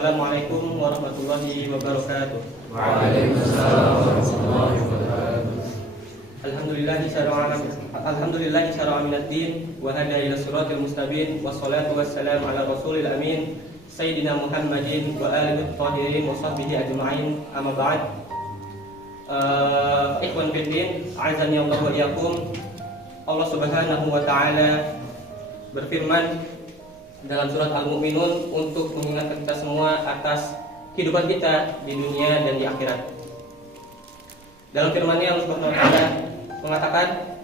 Assalamualaikum warahmatullahi wabarakatuh. Waalaikumsalam warahmatullahi wabarakatuh. Alhamdulillahi syara'a minad-din wa hada ila siratal mustaqim wassalatu wassalamu ala rasulil amin sayyidina Muhammadin wa alihi tahirin wa sahbihi ajma'in. Amma ba'd. Ikhwan fillah, a'azzani Allah wa iyyakum. Allah Subhanahu wa taala berfirman dalam surat Al-Mu'minun untuk mengingatkan kita semua atas kehidupan kita di dunia dan di akhirat. Dalam firman-Nya Allah Subhanahu wa taala mengatakan,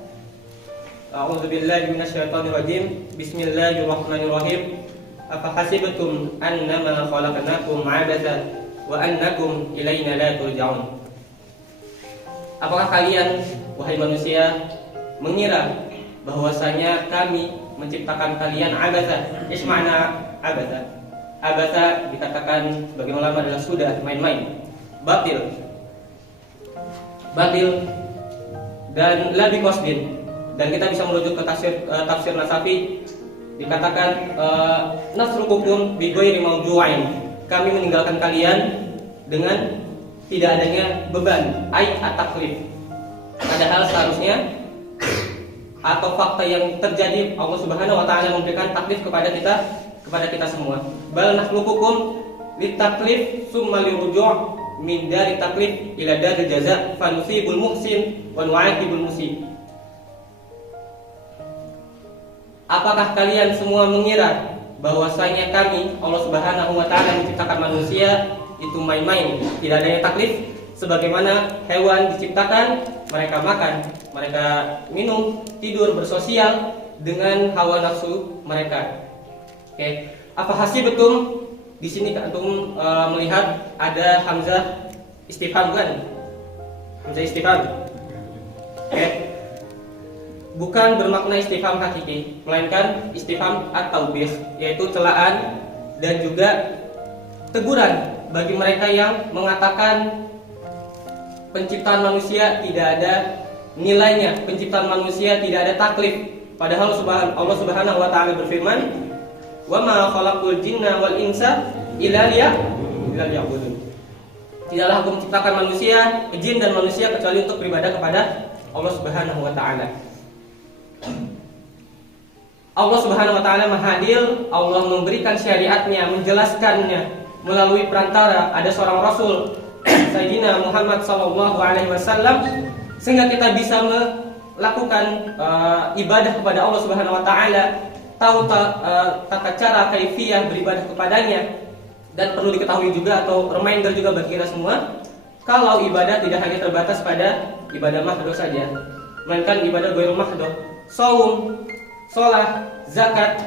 A'udzubillahi minasyaitonir rajim. Bismillahirrahmanirrahim. Afa hasibtum annama khalaqnakum 'abathan wa annakum ilaina la turja'un. Apakah kalian wahai manusia mengira bahwasanya kami menciptakan kalian abatha? Isma'na abatha. Abatha dikatakan sebagian ulama adalah sudah main-main, batil dan la biqasdin. Dan kita bisa merujuk ke tafsir Nasafi, dikatakan nasrukukum bi ghairi mawdu'ain. Kami meninggalkan kalian dengan tidak adanya beban, ai at-taklif. Padahal seharusnya atau fakta yang terjadi, Allah Subhanahu wa taala memberikan taklif kepada kita semua. Bal nakhluqukum litaklif summa liruju' min dari taklif ila dari jaza fa nusibul muhsin wa nu'aqibul musib. Apakah kalian semua mengira bahwasanya kami Allah Subhanahu wa taala menciptakan manusia itu main-main, tidak adanya taklif? Sebagaimana hewan diciptakan, mereka makan, mereka minum, tidur, bersosial dengan hawa nafsu mereka. Oke. Apa hasibtum? Di sini antum melihat ada hamzah istifham kan? Hamzah istifham. Oke. Bukan bermakna istifham hakiki, melainkan istifham at-taubih, yaitu celaan dan juga teguran bagi mereka yang mengatakan penciptaan manusia tidak ada nilainya, penciptaan manusia tidak ada taklif. Padahal Allah Subhanahu wa taala berfirman, "Wa ma khalaqul jinna wal insa illa liya'budun." Tidaklah Aku menciptakan manusia, jin dan manusia kecuali untuk beribadah kepada Allah Subhanahu wa taala. Allah Subhanahu wa taala Maha Adil. Allah memberikan syariatnya, menjelaskannya melalui perantara ada seorang Rasul Sayyidina Muhammad sallallahu alaihi wasallam, sehingga kita bisa melakukan ibadah kepada Allah Subhanahu wa taala, tahu tata cara kaifiyah beribadah kepadanya. Dan perlu diketahui juga, atau reminder juga bagi kita semua, kalau ibadah tidak hanya terbatas pada ibadah mahdhah saja, melainkan ibadah ghairul mahdhah. Shaum, shalah, zakat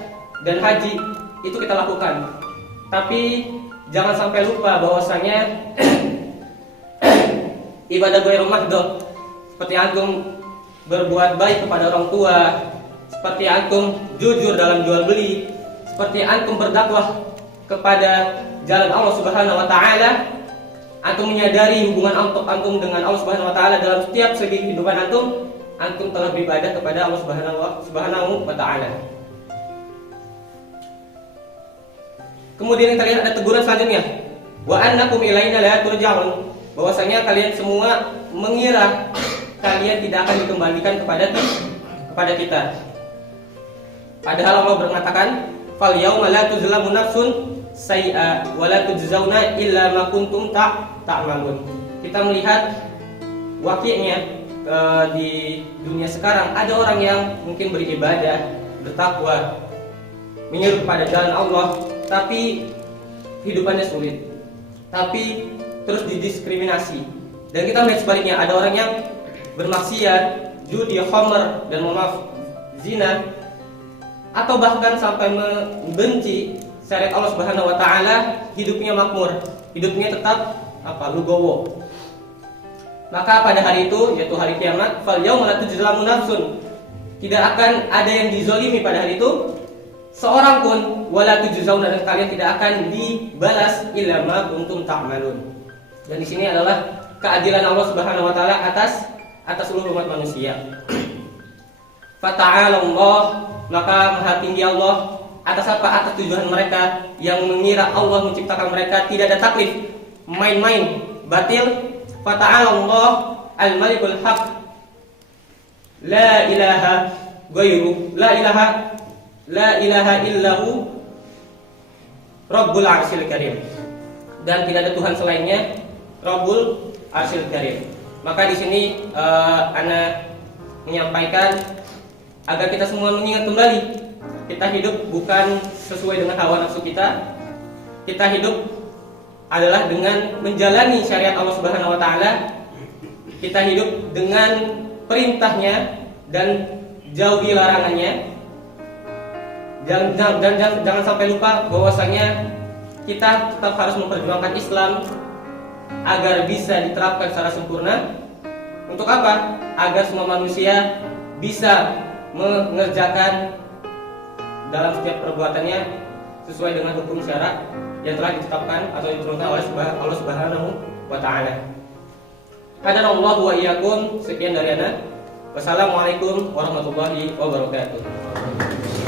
dan haji itu kita lakukan. Tapi jangan sampai lupa bahwasanya ibadah ghairul mahdhah, seperti antum berbuat baik kepada orang tua, seperti antum jujur dalam jual beli, seperti antum berdakwah kepada jalan Allah Subhanahu wa taala, antum menyadari hubungan antum dengan Allah Subhanahu wa taala dalam setiap segi kehidupan antum telah beribadah kepada Allah Subhanahu wa taala. Kemudian kita lihat ada teguran selanjutnya, wa annakum ilaina la turja'un. Bahwasanya kalian semua mengira kalian tidak akan dikembalikan kepada kita. Padahal Allah mengatakan, fal yauma la tuzlamu nafsun syai'a wa la tujzauna illa ma kuntum ta'malun. Kita melihat waqi'nya di dunia sekarang, ada orang yang mungkin beribadah, bertakwa, menyeru kepada jalan Allah, tapi hidupannya sulit, tapi terus didiskriminasi. Dan kita melihat sebaliknya, ada orang yang bermaksiat, judi, khamr, dan zina, atau bahkan sampai membenci syariat Allah Subhanahu wa taala, hidupnya makmur, hidupnya tetap lugowo. Maka pada hari itu, yaitu hari kiamat, fal yauma la tujzamu nafsun, tidak akan ada yang dizolimi pada hari itu seorang pun, wala tujzauna, dan kalian tidak akan dibalas illa ma kuntum ta'malun. Dan di sini adalah keadilan Allah Subhanahu wa taala atas seluruh umat manusia. Fata'ala Allah, maka Maha Tinggi Allah, Atas apa? Atas tujuan mereka yang mengira Allah menciptakan mereka tidak ada taklif, main-main, batil. Fata'ala Allah al-malikul haq, la ilaha ghairu, la ilaha illahu Rabbul Arsyil Karim. Dan tidak ada Tuhan selainnya, Rabbul Arsyil Karim. Maka di sini ana menyampaikan agar kita semua mengingat kembali, kita hidup bukan sesuai dengan hawa nafsu kita. Kita hidup adalah dengan menjalani syariat Allah Subhanahu wa taala. Kita hidup dengan perintahnya dan jauhi larangannya. Jangan sampai lupa bahwasanya kita tetap harus memperjuangkan Islam agar bisa diterapkan secara sempurna. Untuk apa? Agar semua manusia bisa mengerjakan dalam setiap perbuatannya sesuai dengan hukum syara yang telah ditetapkan atau diturunkan oleh Allah Subhanahu wa taala. Hadanallahu wa iyyakum. Sekian dari ana. Wassalamualaikum warahmatullahi wabarakatuh.